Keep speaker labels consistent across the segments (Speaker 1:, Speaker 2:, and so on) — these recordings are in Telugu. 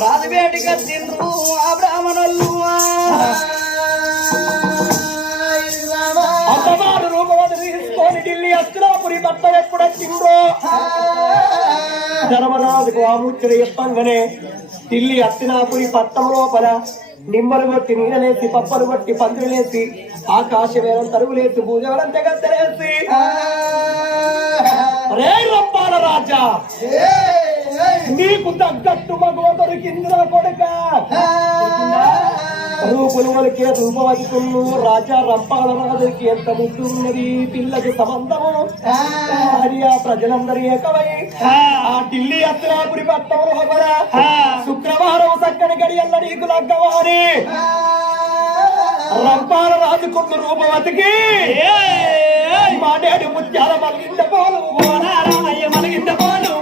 Speaker 1: రాజువేటికి తిండ్రు. ఆ బ్రాహ్మణులు
Speaker 2: అమ్మవారు రూపవతి తీసుకొని ఢిల్లీ అస్తిరాపురి భర్త ఎప్పుడు వచ్చిండ్రో ధర్మరాజుకు ఆముచ్చర చెప్పంగానే ఢిల్లీ అత్తినాపురి పట్టం లోపల నిమ్మలు కొట్టి నీళ్ళనేసి పప్పలు కొట్టి పందులేసి ఆకాశమేరం తరుగులేసి భూజవరం తెగత్తలేసి రే రంపాల రాజా. నీకు తగ్గట్టు మగవ దొరికిందిరా కొడుక. రూపులు వలికే రూపవతికులు రాజా రంపాల రాజుకి ఎంత ముద్దు ఉన్నది పిల్లకి సంబంధము భార్య ప్రజలందరూ ఏకమై ఆ ఢిల్లీ అత్రాపురి పట్టం లోపల శుక్రవారం చక్కని గడియల్ల నీకు లగ్గవారి. రంపాల రాజుకున్న రూపవతికి. మాడేడు ముత్యాల మలిగింద పోలు. ఓనారామయ్య మలిగింద పోలు.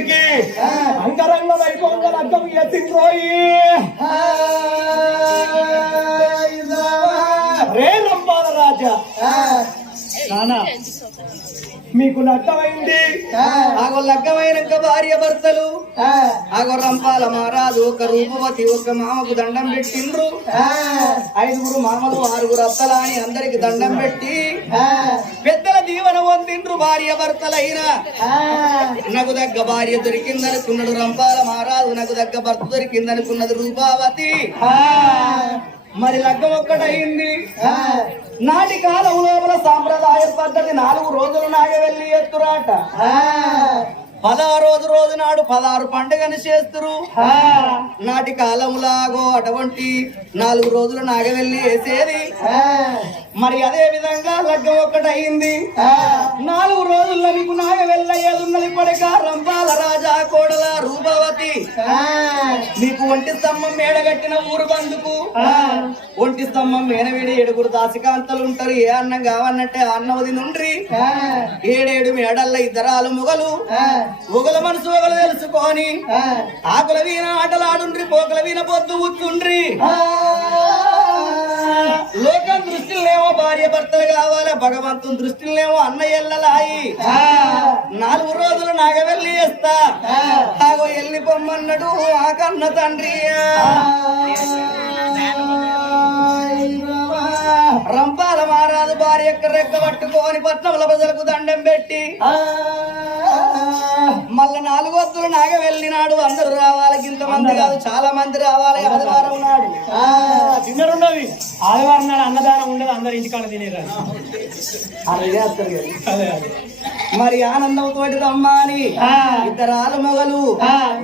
Speaker 2: రూపవతికి అంగరంగ వైభవంగ లగ్గం ఎత్తిండ్రోయి రే రంపాల రాజా. నానా మీకు
Speaker 1: ఆగో లగ్గమైనక భార్య భర్తలు. ఆగో రంపాల మారాదు ఒక రూపవతి ఒక మామకు దండం పెట్టిండ్రు. ఐదుగురు మామలు ఆరుగురు అత్తల అని అందరికి దండం పెట్టి పెద్దల దీవెన పొందిండ్రు భార్య భర్తలైన. నగు దగ్గ భార్య దొరికిందనుకున్నాడు రంపాల మారాదు నగు దగ్గ భర్త దొరికిందనుకున్నది రూపావతి. మరి లగ్గం ఒక్కటయింది నాటి కాలం లోపల సాంప్రదాయ పద్ధతి నాలుగు రోజులు నాగవెల్లి ఎత్తురాట. పదహారు రోజు రోజు నాడు పదహారు పండుగని చేస్తురు. నాటి కాలంలాగో అటువంటి నాలుగు రోజులు నాగవెల్లి వేసేది. మరి అదే విధంగా లగ్గం ఒక్కటయింది నాలుగు రోజుల్లో మీకు నాగవెల్ల ఏదున్నది పడక కోడల నీకు ఒంటి స్తంభం మేడగట్టిన ఊరు బందుకు ఒంటి స్తంభం మేనవిడి ఏడుగురు దాసికాంతలు ఉంటారు. ఏ అన్నం కావన్నట్టే అన్నవది నుండ్రి. ఏడేడు మేడల్ల ఇద్దరాలు మొగలు. మొగల మనసు మొగలు తెలుసుకొని ఆకుల వీణ ఆటలాడుండ్రి పోకల వీణ పొద్దు ఉచ్చుండ్రి లోకం దృష్టిలోనేమో భార్య భర్తలు కావాలి భగవంతుని దృష్టిలోనేమో అన్నయ్యలాయి నాలుగు రోజులు నాగవెల్లి ఆగో ఎల్లి పొమ్మన్నాడు ఆ కన్న తండ్రి. రంపాల మారాదు భార్య యొక్క రెక్క పట్టుకొని పట్నముల ప్రజలకు దండం పెట్టి మళ్ళా నాలుగు వద్దులు నాగ వెళ్ళినాడు. అందరూ రావాలి. ఇంతమంది కాదు చాలా మంది రావాలి. ఆదివారం నాడు.
Speaker 2: డిన్నర్ ఉన్నది ఆదివారం నాడు అన్నదానం ఉండదు. అందరు ఇంటికాడ తినేరా
Speaker 1: అలాగే వస్తారు కదా.
Speaker 2: అదే అదే.
Speaker 1: మరి ఆనందంతో రమ్మని
Speaker 2: ఆ.
Speaker 1: ఇద్దరాలు మొగలు.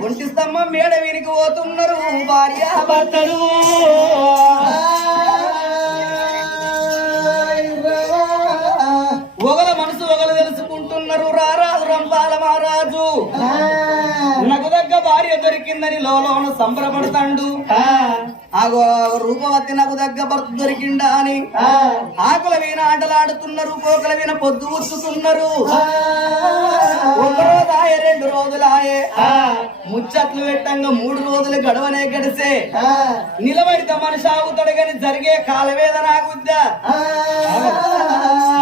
Speaker 1: ఒంటి స్తంభం మేడ వీరికి పోతున్నారు భార్య
Speaker 2: భర్తలు.
Speaker 1: ఒకల మనసు ఒకలు తెలుసుకుంటున్నారు రారాజు రంపాల మహారాజు. భార్య దొరికిందని లోలోన సంబరపడతాండు. ఆగో రూపవతి నాకు దగ్గ భర్త దొరికిండా అని. ఆకుల వీణ ఆటలాడుతున్నారు పోకల వీణ పొద్దు ఒక ఆయే రెండు రోజులాయే ముచ్చట్లు పెట్టంగా మూడు రోజులు గడవనే గడిసే. నిలబడితే మనిషి ఆగుతాడు కానీ జరిగే కాలవేదన ఆగుద్దా?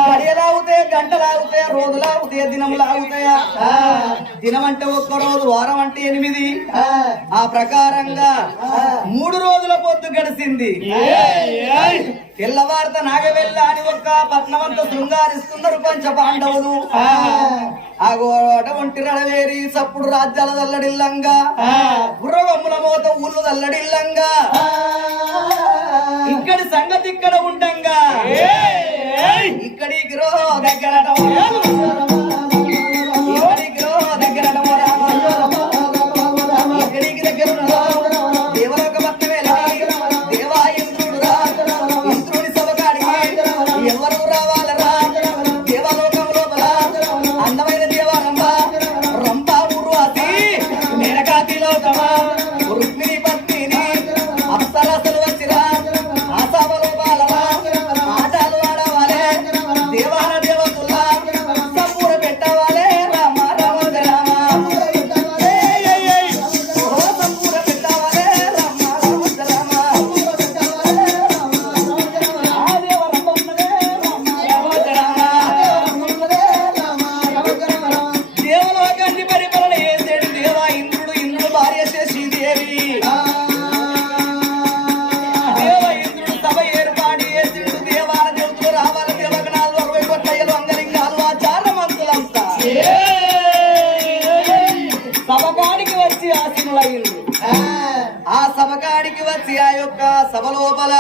Speaker 1: గడియలాగితే గంటలాగితే లాగుతాయా రోజు లాగుతాయా దినం లాగుతాయా దినం అంటే ఒక్క రోజు వారం అంటే ఎనిమిది ఆ ప్రకారంగా మూడు రోజుల పొద్దు గడిచింది. తెల్లవారిత నాగవెల్ల అని ఒక్క పట్నమంతా శృంగారిస్తున్నారు పంచ పాండవులు. ఆ అటువంటి రడవేరి సప్పుడు రాజ్యాల దల్లడిల్లంగా. గుర్రవమ్ముల మోత ఊళ్ళు దల్లడిల్లంగా. ఇక్కడి సంగతి ఇక్కడ ఉండంగా. ఇక్కడికి రో దగ్గర వచ్చి ఆశీనులయ్యింది ఆ సభకాడికి వచ్చి ఆ యొక్క సభ లోపల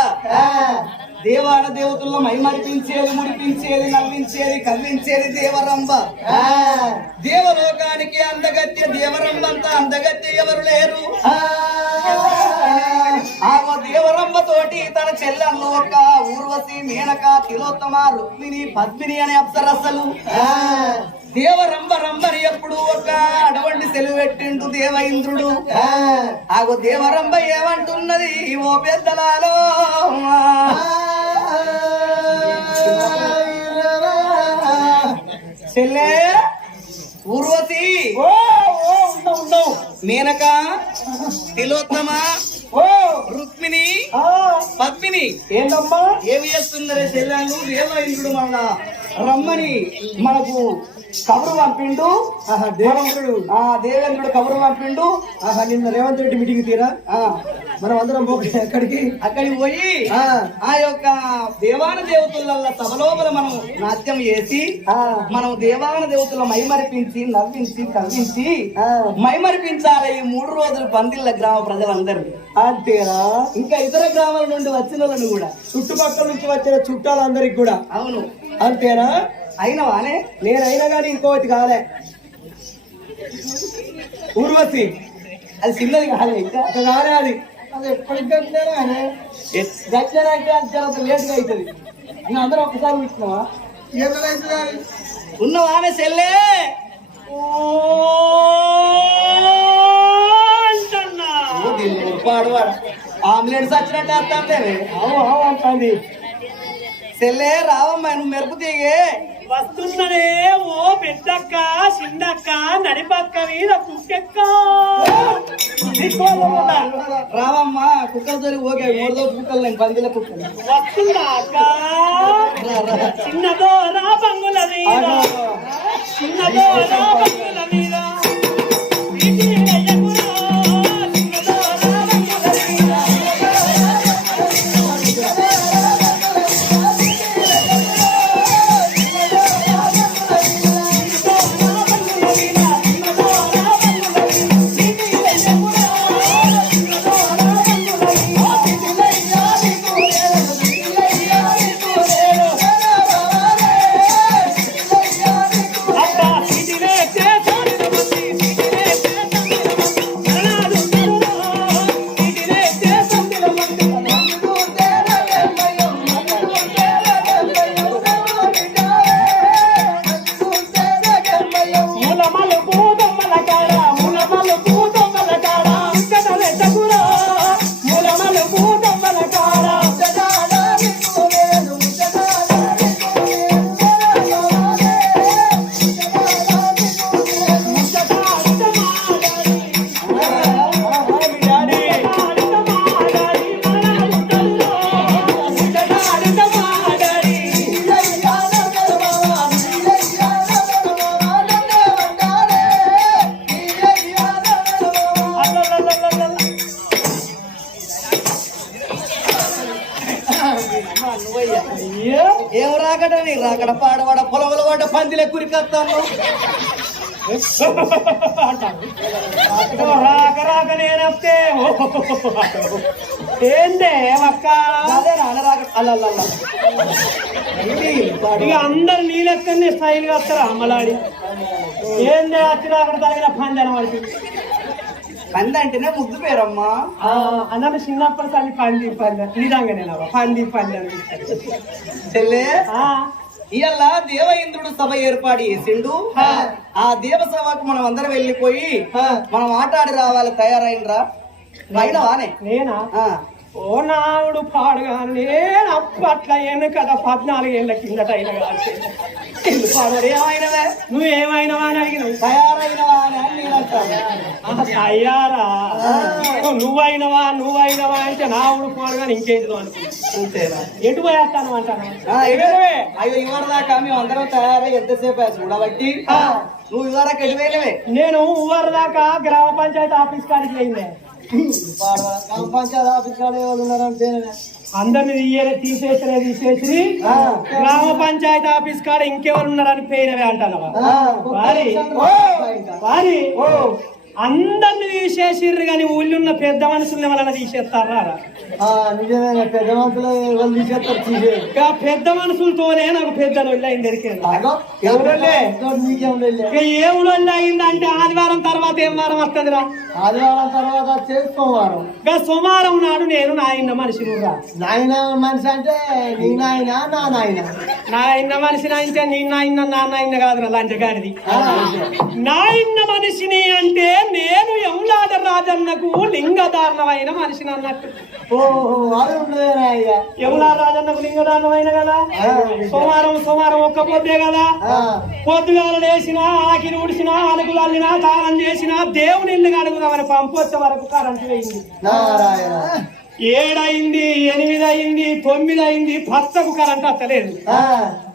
Speaker 1: దేవాడ దేవతల్లో మైమరిపించేది ముడిపించేది నవ్వించేది కవ్వించేది దేవరంబ దేవలోకానికి అందగత్య దేవరంబంతా అందగత్య ఎవరు లేరు? ఆ దేవరంబ తోటి తన చెల్లెళ్ళు ఒక ఊర్వశి మేనక తిలోత్తమ రుక్మిణి పద్మిని అనే అప్సరసలు. దేవరంబ రంబని ఎప్పుడు ఒక అడవండి సెలవు పెట్టిండు దేవ ఇంద్రుడు ఆగో దేవరంబ ఏమంటున్నది ఓ పెద్దలాలో. చెల్లె
Speaker 2: ఉన్నావు
Speaker 1: మేనక తిలోత్తమ
Speaker 2: ఓ.
Speaker 1: రుక్మిణి పద్మిని.
Speaker 2: ఏంటమ్మా
Speaker 1: ఏమి చేస్తుందరే చెల్లెలు దేవ ఇంద్రుడు మన రమ్మని మనకు కబురు పంపిండు.
Speaker 2: ఆహా, దేవేంద్రుడు
Speaker 1: ఆ దేవేంద్రుడు కబురు పంపిండు.
Speaker 2: ఆహా నిన్న రేవంత్ రెడ్డి మీటింగ్ తీరా?
Speaker 1: ఆ.
Speaker 2: మనం అందరం పోయి ఎక్కడికి
Speaker 1: అక్కడికి పోయి
Speaker 2: ఆ,
Speaker 1: యొక్క దేవాన దేవతల సభలోపల మనం నాట్యం చేసి
Speaker 2: ఆ,
Speaker 1: మనం దేవాన దేవతల మైమరిపించి నవ్వించి కవ్వించి
Speaker 2: ఆ,
Speaker 1: మైమరిపించాలి ఈ మూడు రోజులు పందిళ్ళ గ్రామ ప్రజలందరినీ.
Speaker 2: అంతేనా?
Speaker 1: ఇంకా ఇతర గ్రామాల నుండి వచ్చిన వాళ్ళను కూడా.
Speaker 2: చుట్టుపక్కల నుంచి వచ్చిన చుట్టాలందరికి కూడా.
Speaker 1: అవును.
Speaker 2: అంతేనా?
Speaker 1: అయినవానే?
Speaker 2: నేనైనా కానీ ఇంకోటి కాలే ఊర్వశి.
Speaker 1: అది చిన్నది కాలే ఇంకా.
Speaker 2: కాలే అది. అది ఎప్పటికి గట్టినా
Speaker 1: గట్టిన అయితే అది జర లేట్గా అవుతుంది. ఇంకా అందరూ ఒక్కసారి ఇచ్చినావా ఉన్నవానే చెల్లే ఓ దీన్ని ఊరుపాడు వాడు. ఆమ్లెట్ సచ్చినట్టు వేస్తాందేవే
Speaker 2: అవు అవు అంటుంది.
Speaker 1: చెల్లే రావమ్మా నువ్వు మెరుపు తీగే.
Speaker 3: వస్తున్నదే ఓ పెద్దక్క చిన్నక్క నడిపక్క మీద కుక్కెక్క
Speaker 1: రావమ్మా కుక్కల తోలి ఓకే మూడో కుక్కలు నేను పందిల కుక్కలు. రా.
Speaker 3: చిన్నదో రా పంగుల మీద. చిన్నదో రా పంగుల మీద.
Speaker 1: కురికత్తాను
Speaker 3: అంటారు రాక రాక నేనొస్తే ఏందే అక్క
Speaker 1: అదే
Speaker 3: ఇక అందరు నీ లెక్కనే స్టైల్గా వస్తారు అమ్మలాడి. ఏందే వచ్చినా అక్కడ తగిన పందెన వాడికి.
Speaker 1: పంది అంటేనే ముద్దు పేరమ్మా.
Speaker 3: అన్న చిన్నప్పటి తల్లి పంది పంది. నిజంగానే పంది పంది అనిపిస్తుంది
Speaker 1: చెల్లే
Speaker 3: ఆ,
Speaker 1: ఇవాళ దేవ ఇంద్రుడు సభ ఏర్పాటు చేసిండు. ఆ దేవ సభకు మనం అందరం వెళ్ళిపోయి మనం ఆటాడి రావాలి తయారైనరా అయినవానే
Speaker 3: నేనా. ఓ నావుడు పాడుగా నేను అప్పట్ల ఏను కదా పద్నాలుగేళ్ళ కిందట అయిన కాదు.
Speaker 1: ఎందుకు? ఏమైనవే
Speaker 3: నువ్వేమైనవా అని అడిగినావు?
Speaker 1: తయారైనవా అని నేను అంటాను
Speaker 3: ఆహా, అయ్యారా నువ్వైనవా నువ్వైనవా అంటే నా ఊడు పాడుగా ఇంకేంటిదో అనుకున్నా
Speaker 1: అంతేనా?
Speaker 3: ఎటు పోయేస్తాను అంటాను.
Speaker 1: అయ్యో ఇవరి దాకా మేము అందరం తయారై ఎంతసేపు చూడబట్టి? నువ్వు ఇవరకు ఎటువైనవే
Speaker 3: నేను ఊవర్ దాకా గ్రామ పంచాయతీ ఆఫీస్ కాడికి పోయిందే
Speaker 1: పంచాయతీ ఆఫీస్ కాడ ఎవరు ఉన్నారంటే
Speaker 3: అందరిని తీయలే తీసేసలే తీసేసి గ్రామ పంచాయతీ ఆఫీస్ కాడ ఇంకెవరు ఉన్నారని పేరవే అంటాను వారి వారి. అందరిని తీసేసిర్రు కానీ ఊళ్ళున్న పెద్ద మనుషుల్ని వలన తీసేస్తారా?
Speaker 1: నిజమే పెద్ద మనుషులు వాళ్ళు తీసేస్తారు?
Speaker 3: పెద్ద మనుషులతోనే నాకు పెద్ద అయింది దొరికింది. ఇక ఏ ఊళ్ళో అయిందంటే ఆదివారం తర్వాత ఏం వారం వస్తుందిరా?
Speaker 1: ఆదివారం తర్వాత చేసుకోవారు
Speaker 3: ఇక సోమవారం నాడు నేను నా ఇన్న మనిషి రా
Speaker 1: నాయన మనిషి అంటే నీ నాయన నా నాయన
Speaker 3: నా ఇన్న మనిషి అంటే నీ నా ఇన్న నా నాయన కాదురా లంచగాడిది. నా ఇన్న మనిషిని అంటే నేను యములాద రాజన్నకు లింగధారణమైన మనిషిని అన్నట్టు. యములాద రాజన్నకు లింగధారణమైన కదా? సోమవారం సోమవారం ఒక్క పొద్దే కదా? పొద్దుగాల లేచినా ఆకిరి ఉడిసినా అలుగులు అల్లినా తాళం చేసినా దేవుని ఇల్లు కడుగుదామని పంపొచ్చే వరకు కరెంటు వేయింది ఏడైంది ఎనిమిది అయింది తొమ్మిది అయింది పచ్చకు కరెంట్ వస్తలేదు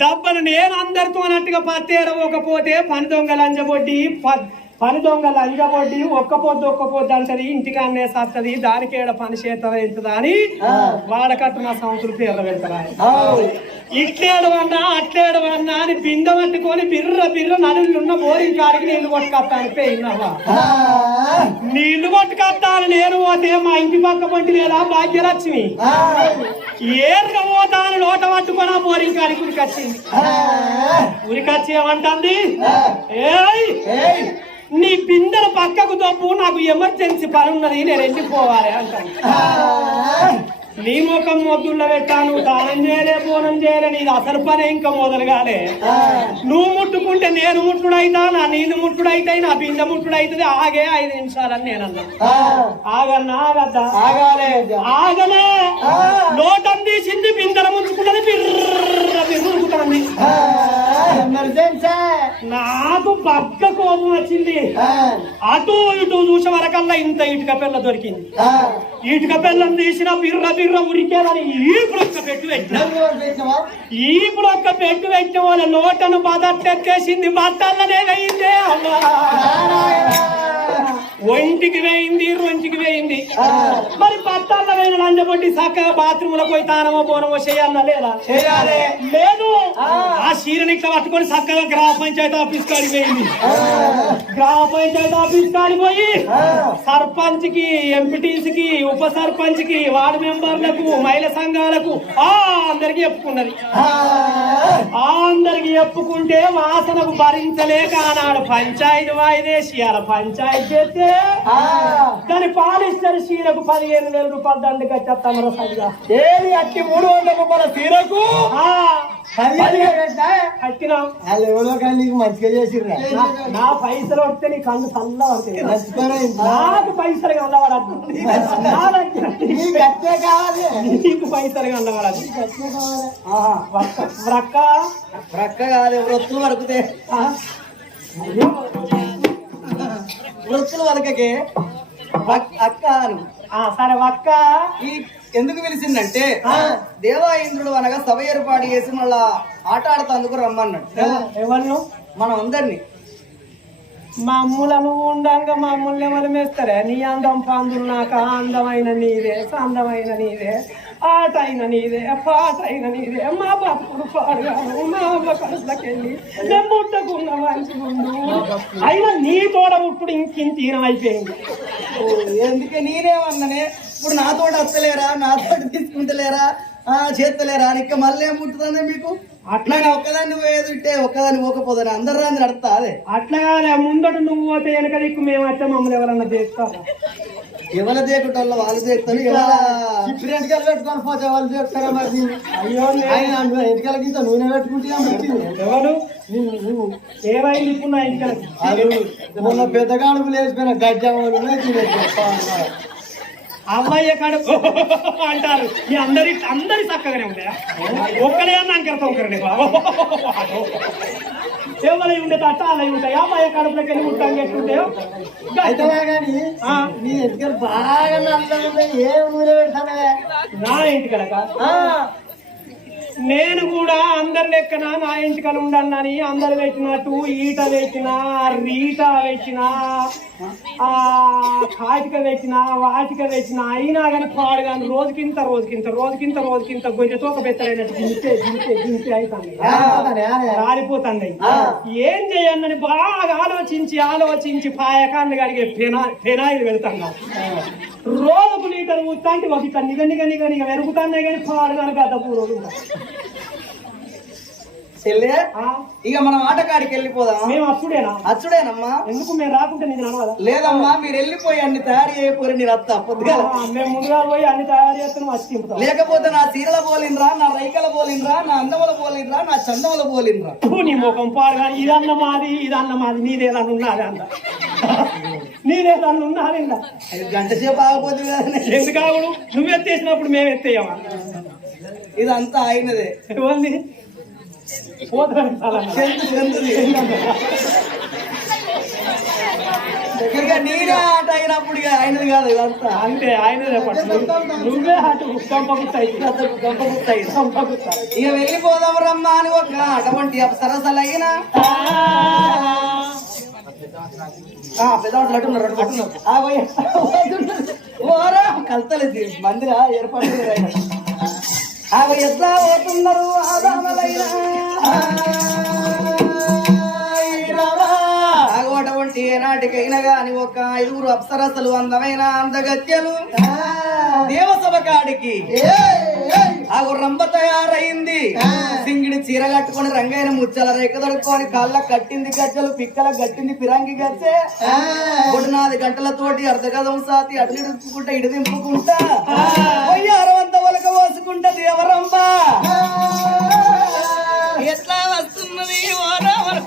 Speaker 3: డబ్బను నేను అందరితో అన్నట్టుగా పత్తేరవకపోతే పని దొంగ లంజబొడ్డి ప- పని దొంగ లంజబొడ్డి ఒక్క పొద్దు ఒక్క పొద్దు అంటది ఇంటికాన్నే సత్తది దానికి ఏడ పని చేత అవుతుందా అని వాడకట్టు నా సంవత్సరం పేర్లు పెడతారా ఇట్లేడు అన్నా అట్లేడు అన్నా అని బింద పట్టుకొని బిర్ర బిర్ర నలున్న బోరింగ్ కాడికి నీళ్ళు కొట్టుకొస్తాను పోయినావా నీళ్ళు కొట్టుకొస్తాను నేను పోతే మా ఇంటి పక్క పంటి లేదా భాగ్యలక్ష్మి. ఏరుగా పోతాను లోట పట్టుకొని ఆ బోరింగ్ కాడికి ఉరికొచ్చింది. ఉరికొచ్చి ఏమంటుంది ఏయ్! నీ బిందెల పక్కకు దొప్పు నాకు ఎమర్జెన్సీ పని ఉన్నది నేను వెళ్ళిపోవాలి అంటాను. నీ ముఖం మొద్దుల్లో పెట్టాను దానం చేయలే బోనం చేయలే నీది అసలు పని ఇంకా మొదలు కాలే. నువ్వు ముట్టుకుంటే నేను ముట్టుడైతా నా నీళ్ళు ముట్టుడైతే నా బిందె ముట్టుడైతుంది ఆగే ఐదు నిమిషాలని నేను అన్నా. ఆగన్నా ఆగద్దా?
Speaker 1: ఆగాలే
Speaker 3: ఆగలే. లోటం తీసింది బిందెల ముంచుకుంటది బిర్ర బిర్రుకుంటుంది
Speaker 1: ఎమర్జెన్సీ.
Speaker 3: నాకు బగ్గ కోపం వచ్చింది. అటు ఇటు చూసే వరకల్లా ఇంత ఇటుక పిల్ల దొరికింది. ఇటుక పిల్లని తీసిన బిర్ర బిర్ర ఉరికేదని ఈపుడు ఒక్క పెట్టు పెట్టిన. ఒక్క పెట్టు పెట్టిన వాళ్ళ నోటను బదట్టెక్కేసింది బట్టల్లనే వేయిందే. అమ్మా. ఒంటికి వేయింది రొంటికి వేయింది. లంజబొట్టి చక్కగా బాత్రూమ్లో పోయి తానమో బోనమో చేయాలన్నా లేదా?
Speaker 1: చేయాలి.
Speaker 3: లేదు. ఆ. చీరని ఇట్లా పట్టుకొని చక్కగా గ్రామ పంచాయతీ ఆఫీస్ కాడికి పోయింది. గ్రామ పంచాయతీ ఆఫీస్ కాడికి పోయి సర్పంచ్కి ఎంపీటీసీ కి ఉప సర్పంచ్కి వార్డు మెంబర్లకు మహిళా సంఘాలకు ఆ అందరికి చెప్పుకున్నది. ఆ. అందరికి చెప్పుకుంటే వాసనకు భరించలేక ఆనాడు పంచాయతీ వాయిదేసి అలా పంచాయతీ చేస్తే దాని పాలిస్టర్ చీరకు పదిహేను వేల రూపాయలు దండ కట్టేస్తాను సరిగా
Speaker 2: ఏది అట్టి మూడు వందల రూపాయల సీరకు?
Speaker 3: ఆ,
Speaker 2: పదిహేను
Speaker 3: కట్టినాం.
Speaker 1: వాళ్ళు ఎవరో కానీ నీకు మంచిగా చేసిర్రా?
Speaker 3: నా- పైసలు వస్తే నీ కళ్ళు చల్ల. నాకు పైసలు
Speaker 1: గట్టే కావాలి.
Speaker 3: నీకు పైసలు కలవడద్దు
Speaker 1: గట్టే కావాలి. ఆహా
Speaker 3: రక్క
Speaker 1: ప్రక్క కాదు వృత్తులు వరకుతే. వృత్తులు వరకకే. అక్- అక్క
Speaker 3: సరే వక్క.
Speaker 1: ఈ ఎందుకు పిలిచిందంటే దేవా ఇంద్రుడు అనగా సభ ఏర్పాటు చేసి మళ్ళా ఆట ఆడుతందుకు రమ్మన్నాడు.
Speaker 3: ఎవరు?
Speaker 1: మనం అందరినీ.
Speaker 3: మమ్ములను ఉండంగా మమ్మల్ని ఎవరు మేస్తారే? నీ అందం పందులు నాకు అందమైన నీదే అందమైన నీదే ఆట నీదే పాట అయిన నీదే. మా బతుకుడు పాడుగాను మా అమ్మ కడుపులకెళ్ళి నేను ముట్టకున్న మంచి ముందు అయినా నీ తోడ ఇప్పుడు ఇంకింత హీనం అయిపోయింది.
Speaker 1: ఎందుకే నేనేమన్నానే? ఇప్పుడు నాతో వస్తలేరా నాతో తీసుకుంటలేరా? ఆ చేస్తలేరా ఇంకా మళ్ళీ ఏం పుట్టుతుంది మీకు? అట్లా ఒక్కదాన్ని పోయేది ఉంటే ఒక్కదాన్ని పోకపోదని అందరు రాని నడతా అదే.
Speaker 3: అట్లా కాలే ముందట నువ్వు పోతే వెనక దిక్కు మేము అయితే మమ్మల్ని ఎవరన్నా చేస్తారా?
Speaker 1: ఎవరు చేయకుండా వాళ్ళు చేస్తారు ఎవరు
Speaker 2: పెట్టుకొని పోతే వాళ్ళు చెప్తారా మరి
Speaker 3: అయ్యో
Speaker 2: ఎంటికల గింత నూనె పెట్టుకుంటే
Speaker 3: ఎవరు? ఏమైంది ఇప్పుడు నా ఇంటికి
Speaker 2: మొన్న పెద్దగా అడుగులు వేసిపోయిన గజ్జాములు
Speaker 3: అమ్మాయి కడుపు అంటారు. ఈ అందరి అందరి చక్కగానే ఉంటాయా ఒక్కడే అంకరతో ఒకరిని ఎవరి ఉండే తట్ట అలా ఉంటాయి. అమ్మాయి కడుపులోకి వెళ్ళి ఉంటాం ఎట్టుంటాయో
Speaker 2: అయితే కానీ నీ ఎంటికలు బాగా ఏం నూనె పెడతానే
Speaker 3: నా ఇంటి కనుక నేను కూడా అందరి లెక్కన నా ఇంటికలు ఉండాలని అందరు పెట్టినట్టు ఈట పెట్టిన రీట పెట్టిన ఆ కాటిక పెట్టిన వాటిక పెట్టిన అయినా కానీ పాడు కానీ రోజుకింత రోజుకింత రోజుకింత రోజుకింత గొయ్యతో ఒక బెత్తరైనట్టు దించే దించే దించే అవుతుంది. రాలిపోతుంది. ఏం చేయాలని బాగా ఆలోచించి ఆలోచించి పాయకాన్ని కడిగే పెనా పెనాయిలు వెళ్తాను రోజుకు లీటర్ ఊతాంటి ఒక ఇట్లా నిగ నిగ నిగ నిగ పెరుగుతానే కానీ పాడు పెద్ద గద్ద పూరోడు
Speaker 1: చెల్లె ఇక మనం ఆటకాడికి వెళ్ళిపోదాం
Speaker 3: మేము అప్పుడేనా
Speaker 1: అచ్చుడేనమ్మా.
Speaker 3: ఎందుకు మేము రాకుంటే నీకు నడవదా
Speaker 1: లేదమ్మా మీరు వెళ్ళిపోయి అన్ని తయారు చేయకపోయి నేను అత్త పొద్దుగా
Speaker 3: మేము ముందుగా పోయి అన్ని తయారు చేస్తున్నాం వచ్చి తింపుతాం
Speaker 1: లేకపోతే నా చీరల పోలినరా నా రైకల పోలినరా నా అందముల పోలినరా నా చందముల పోలినరా
Speaker 3: నీ ముఖం పాడు కానీ ఇదన్న మాది ఇదన్న మాది నీదేదన్నా ఉన్నది అంత నీదేదన్నా ఉన్నది
Speaker 1: గంట సేపు ఆగపోతే కదనే.
Speaker 3: ఎందుకు కావుడు నువ్వు ఎత్తేసినప్పుడు మేము ఎత్తేయమా?
Speaker 1: ఇదంతా అయినదే. ఇక నేనే ఆట అయినప్పుడు ఇక కాదు ఇదంతా.
Speaker 3: అంతే ఆయన నువ్వే అటు
Speaker 1: ఇక వెళ్ళిపోదాం రమ్మా అని ఒక అటువంటి సరసలైన పెద్దవాళ్ళు అటు పోయి. ఓరా కలతలేదు మందిరా ఏర్పాటు అవి ఎట్లా పోతున్నారు ఆదామలైన అటువంటి ఏనాటికైనా గాని ఒక ఐదుగురు అప్సరసలు అందమైన అందగత్యలు దేవసభ కాడికి ఆ రంబ తయారైంది. సింగిడి చీర కట్టుకొని రంగైన ముచ్చల రేఖ దొడుకొని కాళ్ళ కట్టింది గజ్జలు పిక్కల గట్టింది పిరంగి గజ్జె. నాది గంటలతోటి అర్ధగదం సాతి అటు దింపుకుంటా ఇటు దింపుకుంటా అరవంత వలక పోసుకుంటా దేవరంబ. ఎట్లా వస్తున్నది ఓ రావణ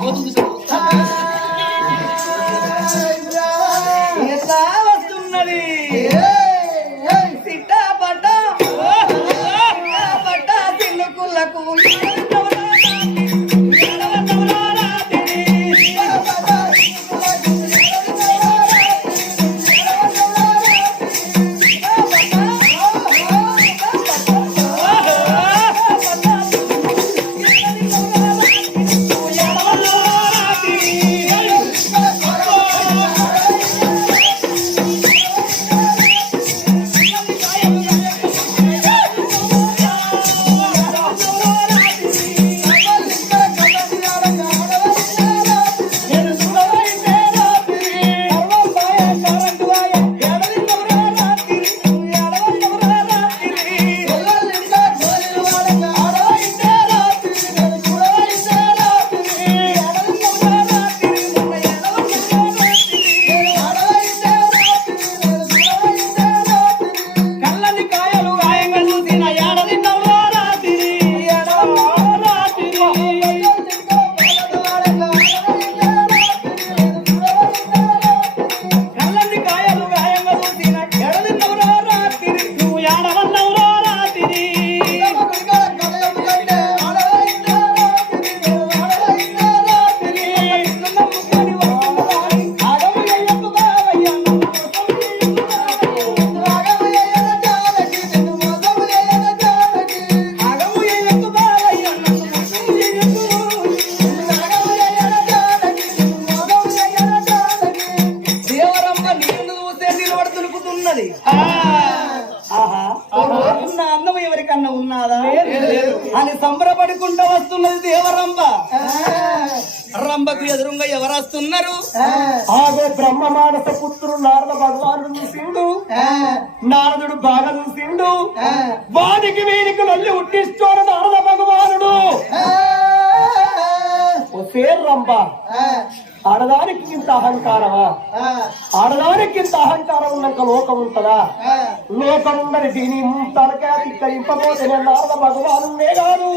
Speaker 2: బాగా చూసిండు వానికి వీరికి వెళ్ళి ఉట్టిస్తోడు నారద భగవానుడు. రంభ. ఆడదానికి ఇంత అహంకారమా? ఆడదానికి ఇంత అహంకారం ఉన్నాక లోకం ఉంటదా? లోకం ఉందని దీని తలకాయ తిక్కరింపబోతే నారద భగవానుడే కాదు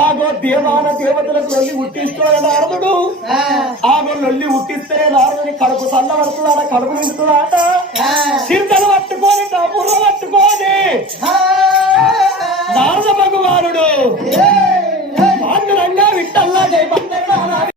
Speaker 2: ఆగో దేవాన దేవతలకు వెళ్ళి ఉట్టిస్తున్నాడు నారదుడు? ఆగో లొల్లి ఉట్టిస్తేనే నారదుని కడుపు సన్న పడుతున్నాడ కడుపు నిండుతున్నాడ? చింతలు పట్టుకొని డబ్బులు పట్టుకొని. నారద భగవానుడు. పాండురంగా విట్టల్లా జై